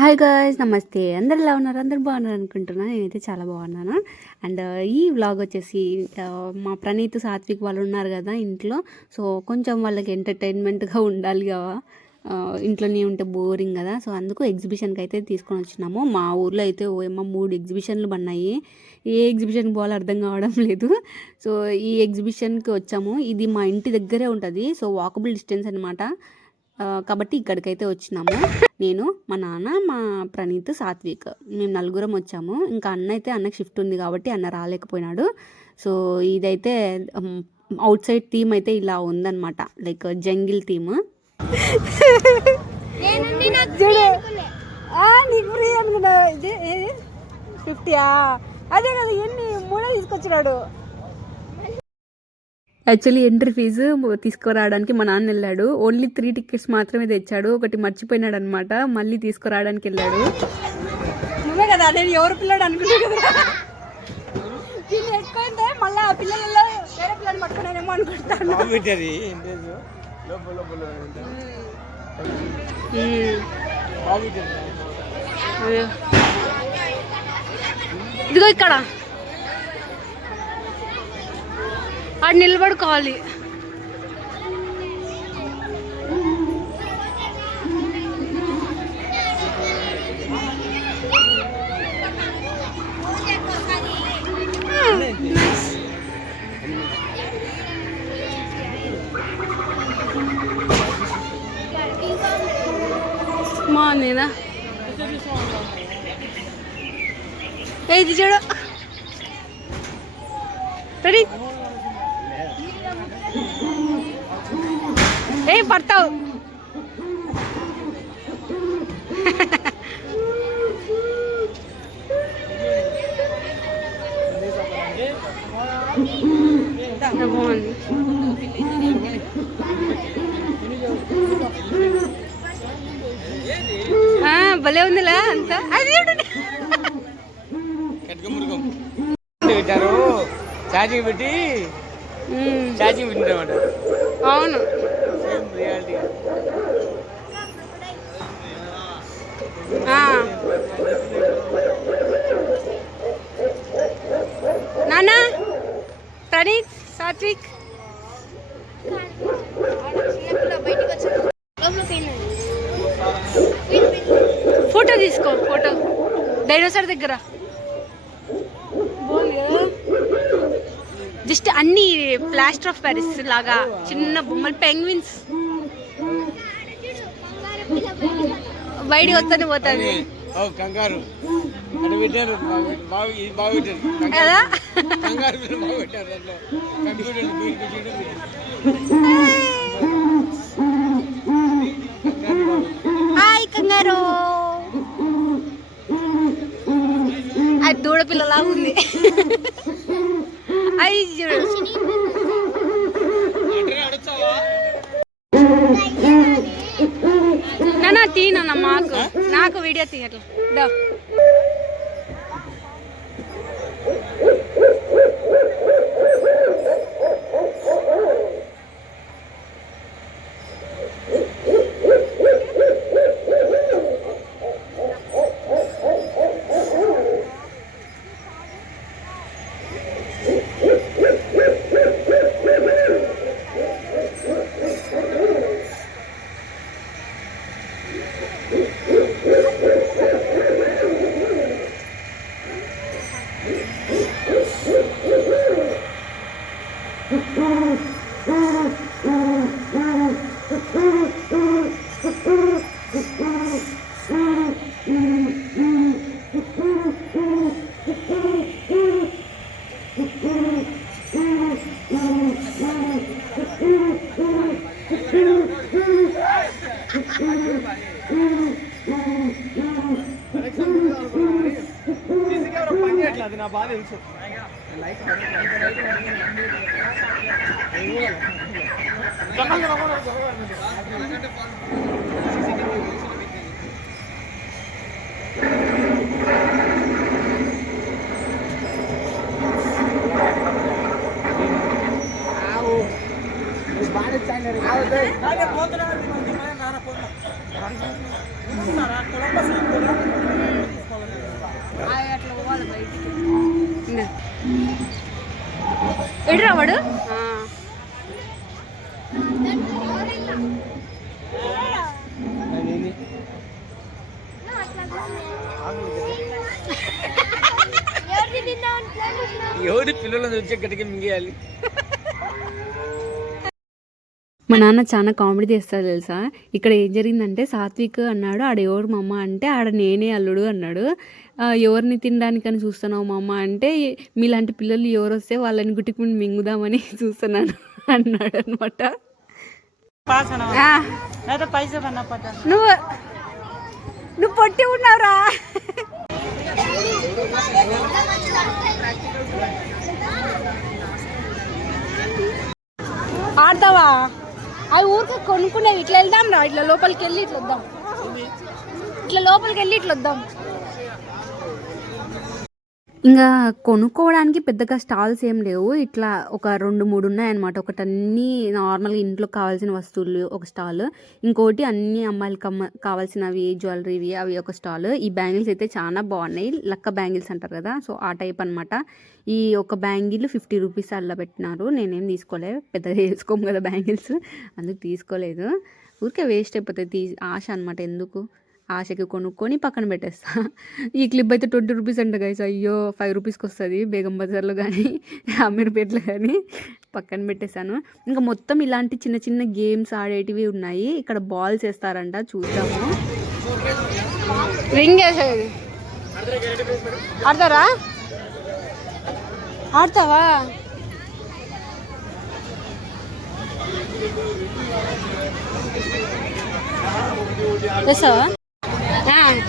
Hi guys, నమస్తే. అందరు ఎలా ఉన్నారు? అందరు బాగున్నారు అనుకుంటున్నాను. నేనైతే చాలా బాగున్నాను. అండ్ ఈ వ్లాగ్ వచ్చేసి మా ప్రణీత్, సాత్విక్ వాళ్ళు ఉన్నారు కదా ఇంట్లో. సో కొంచెం వాళ్ళకి ఎంటర్టైన్మెంట్గా ఉండాలి కదా, ఇంట్లోనే ఉంటే బోరింగ్ కదా. సో అందుకు ఎగ్జిబిషన్కి అయితే తీసుకొని వచ్చినాము. మా ఊర్లో అయితే ఓ 3 ఎగ్జిబిషన్లు పడినాయి. ఏ ఎగ్జిబిషన్కి పోవాలో అర్థం కావడం లేదు. సో ఈ ఎగ్జిబిషన్కి వచ్చాము. ఇది మా ఇంటి దగ్గరే ఉంటుంది. సో వాకబుల్ డిస్టెన్స్ అనమాట. కాబట్టి ఇక్కడికైతే వచ్చినాము. నేను, మా నాన్న, మా ప్రణీత్, సాత్విక్, మేము నలుగురం వచ్చాము. ఇంకా అన్నకి షిఫ్ట్ ఉంది కాబట్టి అన్న రాలేకపోయినాడు. సో ఇదైతే అవుట్ సైడ్ థీమ్ అయితే ఇలా ఉందన్నమాట, లైక్ జంగిల్ థీమ్. అదే కదా, ఎన్ని మూడో తీసుకొచ్చినాడు. యాక్చువల్లీ ఎంట్రీ ఫీజు తీసుకురావడానికి మా నాన్న వెళ్ళాడు. ఓన్లీ 3 టికెట్స్ మాత్రమే తెచ్చాడు. ఒకటి మర్చిపోయినాడు అనమాట. మళ్ళీ తీసుకురావడానికి వెళ్ళాడు. నువ్వే కదా, నేను ఎవరు పిల్లడు అనుకున్నా కదా. ఎక్కువైతే మళ్ళీ ఆ పిల్లలలో వేరే పిల్లలు పట్టుకున్నానేమో అనుకుంటాను. ఇదిగో ఇక్కడ ఆడు నిలబడుకోవాలి. బాగుందిదా? ఇది చూడు, రెడీ? ఏ పడతావు? బాగుంది. భలే ఉందిలా అంతా. అది పెట్టారు ఛార్జింగ్ పెట్టి, ఛార్జింగ్ పెట్టినమాట. అవును, నానా, ప్రణీత్, సాత్విక్ ఫోటో తీసుకో. ఫోటో డైనోసార్ దగ్గర బాగుంది కదా. జస్ట్ అన్ని ప్లాస్టర్ ఆఫ్ ప్యారిస్ లాగా చిన్న బొమ్మలు, పెంగ్విన్స్. బయటికి వస్తానే పోతుంది కంగారు కదా. హాయ్ కంగారు. అది దూడపిల్లలా ఉంది. అయ్యి నాన్న తీనన్న, నాకు వీడియో తీయట్లా. అది నా బాధ తెలుసు. బాగా ఎవరి పిల్లలను వచ్చే గట్టిగా మింగేయాలి. మా నాన్న చాలా కామెడీ చేస్తారు తెలుసా. ఇక్కడ ఏం జరిగిందంటే సాత్విక్ అన్నాడు ఆడ ఎవరు మా అమ్మ అంటే ఆడ నేనే అల్లుడు అన్నాడు. ఎవరిని తినడానికని చూస్తున్నావు మా అమ్మ అంటే మీలాంటి పిల్లలు ఎవరు వస్తే వాళ్ళని గుట్టుకుని మింగుదామని చూస్తున్నాను అన్నాడు అనమాట. నువ్వు పొట్టి ఉన్నావురా. ఆడతావా? అవి ఊరికి కొనుక్కునేవి. ఇట్లా వెళ్దాం రా, ఇట్లా లోపలికి వెళ్ళి ఇట్లా వద్దాం, ఇట్లా లోపలికి వెళ్ళి ఇట్లా వద్దాం. ఇంకా కొనుక్కోవడానికి పెద్దగా స్టాల్స్ ఏం లేవు. ఇట్లా ఒక 2-3 ఉన్నాయన్నమాట. ఒకటి అన్నీ నార్మల్గా ఇంట్లో కావాల్సిన వస్తువులు ఒక స్టాల్, ఇంకోటి అన్ని అమ్మాయిలకి కావాల్సినవి జ్యువెలరీవి అవి ఒక స్టాల్. ఈ బ్యాంగిల్స్ అయితే చాలా బాగున్నాయి, లక్క బ్యాంగిల్స్ అంటారు కదా, సో ఆ టైప్ అనమాట. ఈ ఒక బ్యాంగిల్ 50 రూపీస్ అలా పెట్టినారు. నేనేం తీసుకోలేదు, పెద్దగా వేసుకోము కదా బ్యాంగిల్స్, అందుకు తీసుకోలేదు. ఊరికే వేస్ట్ అయిపోతాయి, ఆశ అనమాట. ఎందుకు ఆశకి కొనుక్కొని పక్కన పెట్టేస్తా. ఈ క్లిప్ అయితే 20 రూపీస్ అంట గైస్. అయ్యో 5 రూపీస్కి వస్తుంది బేగం బజార్లో కానీ అమీర్పేటలో కానీ. పక్కన పెట్టేశాను. ఇంకా మొత్తం ఇలాంటి చిన్న చిన్న గేమ్స్ ఆడేటివి ఉన్నాయి. ఇక్కడ బాల్స్ వేస్తారంట, చూద్దాము. రింగ్ వేసేది ఆడతారా? ఆడతావా? వేసావా?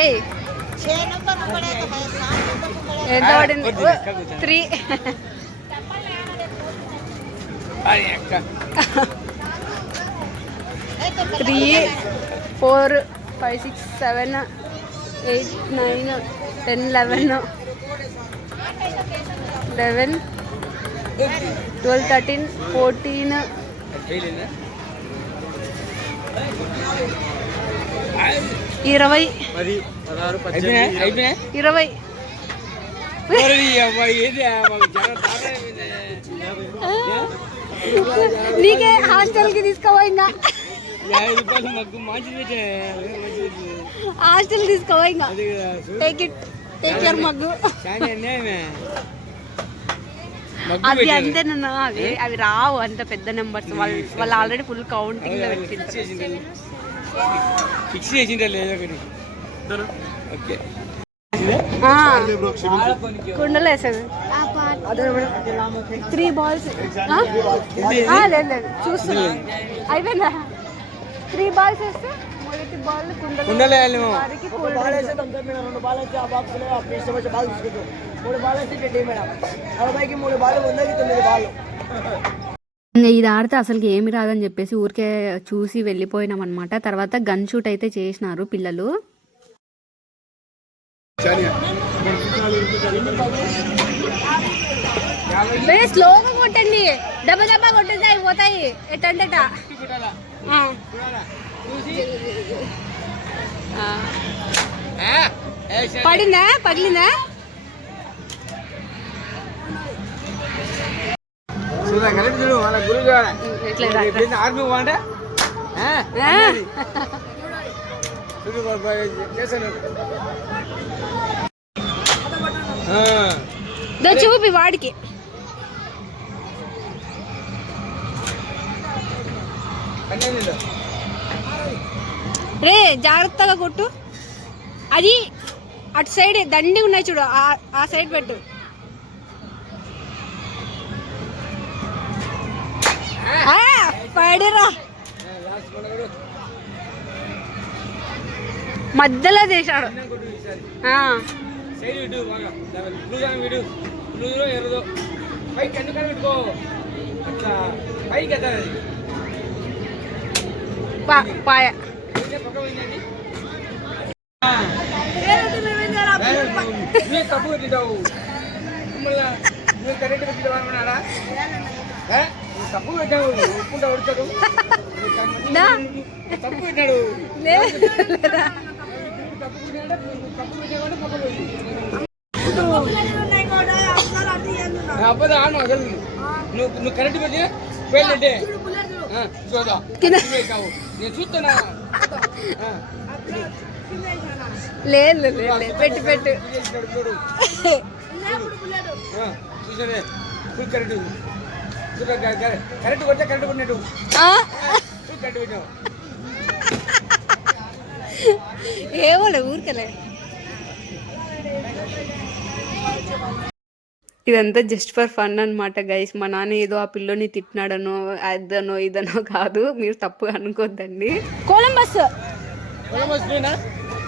ఏయ్ ఎంత పడింది? 3 3 4 5 6 7 8 9 10 11 11 12 13 14 20 20. నీకే హాస్టల్కి తీసుకోవా? ఇంకా హాస్టల్ తీసుకోవా? ఇంకా టేక్ కేర్ మగ్గు. అవి అంతేనన్నా, అవి రావు అంత పెద్ద నెంబర్స్. వాళ్ళు ఆల్రెడీ ఫుల్ కౌంటింగ్ లో పెట్టింటారు. ఫిక్స్ చేసిండే లేదా? ఓకే, కుండలు వేసేది 3 balls. లేదు చూస్తున్నా, అయిపోయిందా? 3 balls వేస్తే మొదటి బాల్ కుండలు వేయాలి. ఇంకా ఇది ఆడితే అసలుకి ఏమి రాదని చెప్పేసి ఊరికే చూసి వెళ్ళిపోయినాం అనమాట. తర్వాత గన్ షూట్ అయితే చేసినారు పిల్లలు. స్లోగా కొట్టండి, దెబ్బ దెబ్బ కొట్టేసి అయిపోతాయి. ఎట్టంటట పడిందా? పగిలిందా? ఆర్మీ బాగుంటే చూపి వాడికి. రే జాగ్రత్తగా కొట్టు. అది అటు సైడ్ దండి ఉన్నాయి చూడు, ఆ సైడ్ పెట్టు. పడిరా, మధ్యలో చేశాడు. పాయ తప్పు పెట్టిటావు, కరెక్ట్ పెట్టినాడా? తప్పు పెట్టావు, ఒప్పుకుంటా పెడతాడు. తప్పు పెట్టాడు, అబ్బదా అసలు నువ్వు కరెక్ట్ పెట్టి పోయిందంటే చూద్దా నేను చూస్తున్నా. లేదు పెట్టు. చూసారే ఫుల్ కరెక్ట్ కరెక్ట్ కొట్టే కరెక్ట్ కొట్టినట్టు ఫుల్ కరెక్ట్ కొట్టావు. ఏమోలే ఊరికలే. ఇదంతా జస్ట్ ఫర్ ఫన్ అనమాట గైస్. మా నాన్న ఏదో ఆ పిల్లోని తిట్టినాడనో అదనో ఇదనో కాదు, మీరు తప్పు అనుకోద్దండి. కొలంబస్ కొలంబస్ ఫ్రీనా?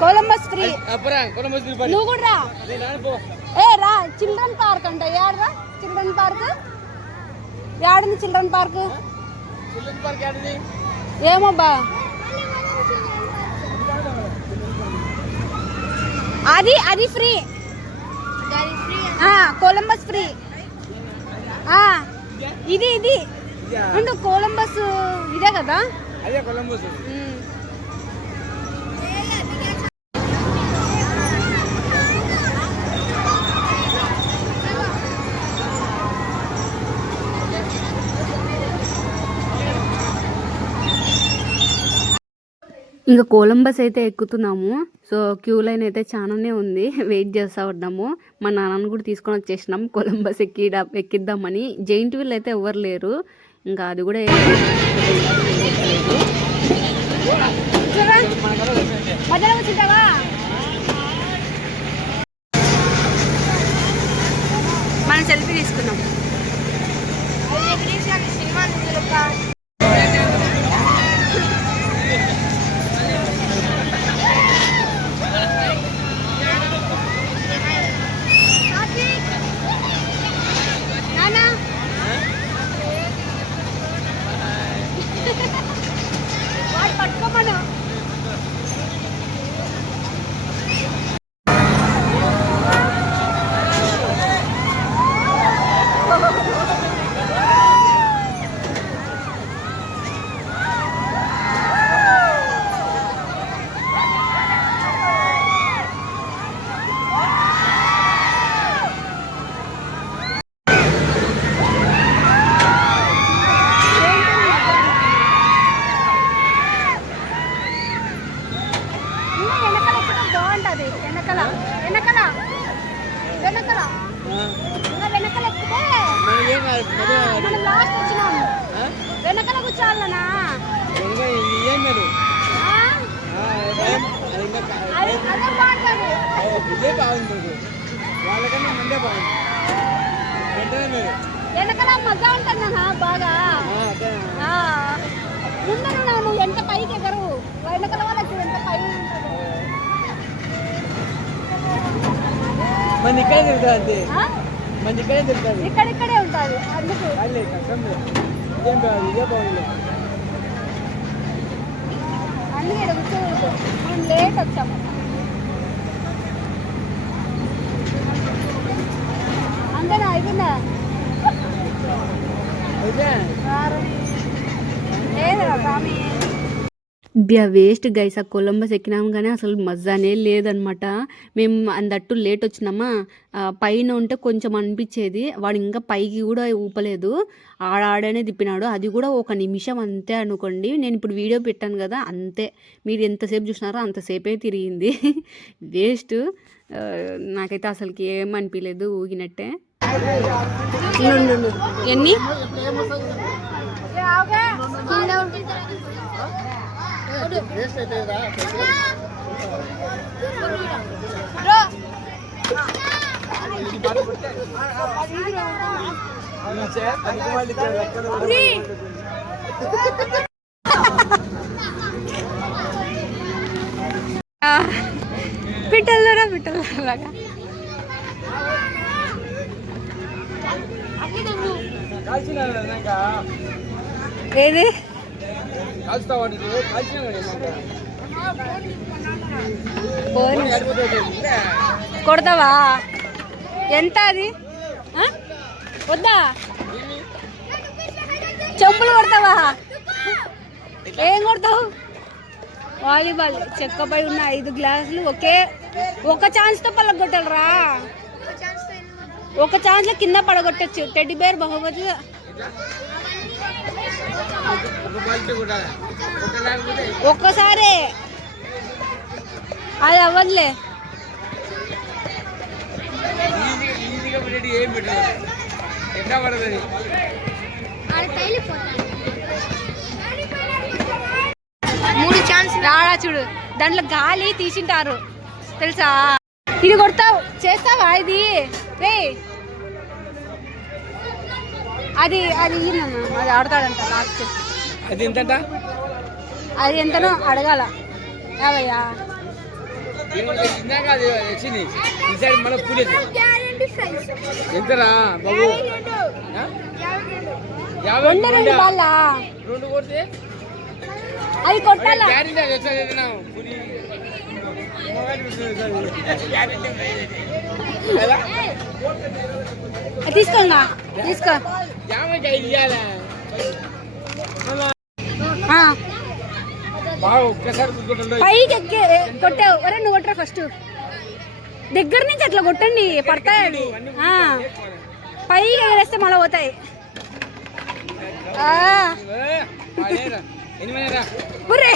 Columbus free. Columbus free. నువ్వు కూడా రా. ఏ రా, చిల్డ్రన్ పార్క్ అంట. ఏడరా చిల్డ్రన్ పార్క్? ఏడుంది చిల్డ్రన్ పార్క్? చిల్డ్రన్ పార్క్ ఏడుంది? ఏమో బా, అది ఫ్రీ. Columbus free. ఇది అంటే కొలంబస్ ఇదే కదా. అదే కొలంబస్. ఇంకా కొలంబస్ అయితే ఎక్కుతున్నాము. సో క్యూ లైన్ అయితే చాలానే ఉంది, వెయిట్ చేస్తూ ఉన్నాము. మా నాన్నని కూడా తీసుకొని వచ్చేసినాం కొలంబస్ ఎక్కిద్దామని. జైంట్ వీల్ అయితే ఎవరు లేరు, ఇంకా అది కూడా మనం సెల్ఫీ తీసుకున్నాం. పట్టుకోమను. వెనకల ఎక్కితే మనం లాస్ట్ వచ్చినాము. వెనకల కూర్చోవాలనా? అదే బాగుంటుంది. వెనకల మజా ఉంటుందన్నా బాగా. ముందర నువ్వు ఎంత పైకి ఎగరు, వెనకల వాళ్ళకి ఎంత పై ఉంటుంది. మన ఇక్కడే తిరుగుతుంది, మన ఇక్కడే తిరుగుతుంది, ఇక్కడిక్కడే ఉంటుంది. అందుకు అందుకే కూర్చోకూడదు. మనం లేట్ వచ్చాము. అంతేనా? అయిపోయిందా? లేదురా స్వామి. Waste guys. ఆ కొలంబస్ ఎక్కినాము కానీ అసలు మజానే లేదనమాట. మేము అందట్టు లేట్ వచ్చినామా, పైన ఉంటే కొంచెం అనిపించేది. వాడు ఇంకా పైకి కూడా ఊపలేదు, ఆడానే తిప్పినాడు. అది కూడా 1 నిమిషం అంతే అనుకోండి. నేను ఇప్పుడు వీడియో పెట్టాను కదా, అంతే. మీరు ఎంతసేపు చూసినారో అంతసేపే తిరిగింది. వేస్ట్. నాకైతే అసలుకి ఏమనిపించలేదు, ఊగినట్టే. ఎన్ని పిట్టల్లాగా ఏది కొడతావా? ఎంత అది? వద్దా? చెంపులు కొడతావా? ఏం కొడతావు? వాలీబాల్. చెక్కపై ఉన్న 5 గ్లాసులు ఒక ఛాన్స్తో పలగొట్టాలరా. ఒక ఛాన్స్ లో కింద పడగొట్టచ్చు. టెడ్డీ బేర్ బహుమతి. ఒక్కసారి అది అవ్వదులే. పెట్టేటి ఏం పెట్టారు ఎట్లా పడుతుంది మూడు ఛాన్స్ రాడా చూడు దాంట్లో గాలి తీసింటారు తెలుసా ఇది కొడతావు చేస్తావా ఇది రే అది అది ఈయనమ్మా, అది ఆడతాడంట లాస్ట్ అది ఎంతట అది ఎంతనో అడగాల 50 ఇందాక అది వచ్చింది ఈసారి మన పూలేదు ఎంతరా బాబు ఆ? 2 బాళ్ళ 2 కొడితే అది కొట్టాలా గ్యారెంటీ అది వచ్చేది ఏదైనా పూరి కదా తీసుకోంగా తీసుకో 55 ఇవ్వాలా ఆ, బాగా ఒక్కసారి కూర్చుంటుండే పైకి ఎక్కి కొట్టావు ఒరే నువ్వు కొట్టరా ఫస్ట్ దగ్గర నుంచి అట్లా కొట్టండి పడతాయి అవి ఆ, పైకి ఎగరేస్తే మళ్ళీ పోతాయి ఆ, ఒరే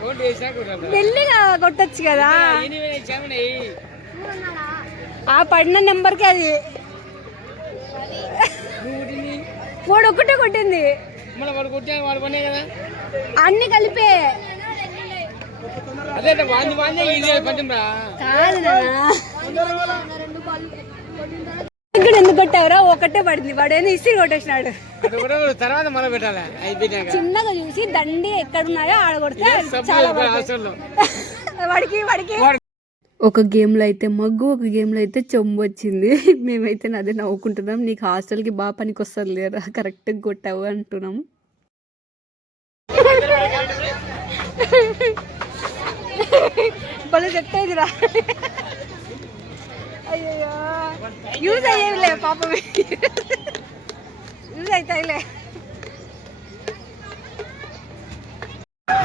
కోట్ వేసినా కొట్టాలి మెల్లిగా కొట్టచ్చు కదా ఆ పడిన నెంబర్కి అది వాడు ఒక్కటే కొట్టింది మళ్ళీ వాడు కొట్టే వాడు పనే కదా అన్ని కలిపే అదే వాంది ఇది కొంచెం రా కాదు ఇక్కడ ఎందుకు కొట్టావురా ఒకటే పడింది వాడేదో ఇసి కొట్టేసినాడు అది కూడా తర్వాత మళ్ళీ పెట్టాలి అయిపోయినాక చిన్నగా చూసి దండి ఎక్కడున్నాయో ఆడ కొడితే చాలా హాస్టల్లో వాడికి వాడికి ఒక గేమ్లో అయితే మగ్గు, ఒక గేమ్లో అయితే చెంబు వచ్చింది. మేమైతే అదే నవ్వుకుంటున్నాం. నీకు హాస్టల్కి బాగా పనికి వస్తుంది లేరా, కరెక్ట్గా కొట్టావు అంటున్నాం. భలే సెట్ అయిందిరా. అయ్యో యూజ్ అయ్యేవిలే పాపమే, యూజ్ అవుతాయిలే.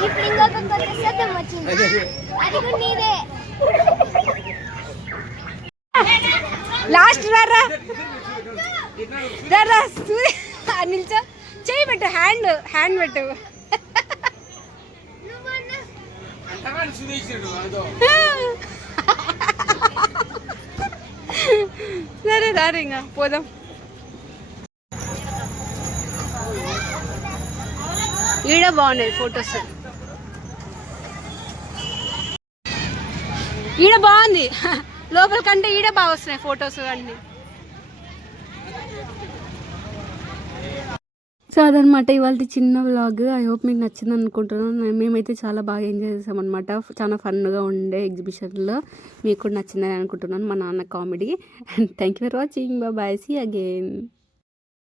ఇప్పుడు ఇంకొక కొత్త శబ్దం వచ్చింది, అది కూడా నీదే. లాస్ట్ రారా రారా నిల్చో, చేయి పెట్టు, హ్యాండ్ పెట్టు. సరే రారు ఇంకా పోదాం. ఈడ బాగున్నాయి ఫొటోస్, ఈడ బాగుంది. లోపల కంటే ఈడ బాగా వస్తున్నాయి ఫొటోస్ అన్ని. సో అదనమాట ఇవాళ చిన్న వ్లాగ్. ఐ హోప్ మీకు నచ్చింది అనుకుంటున్నాను. మేమైతే చాలా బాగా ఎంజాయ్ చేసాం అనమాట. చాలా ఫన్గా ఉండే ఎగ్జిబిషన్లో. మీకు కూడా నచ్చిందని అనుకుంటున్నాను, మా నాన్న comedy. And thank you for watching. Bye, see again.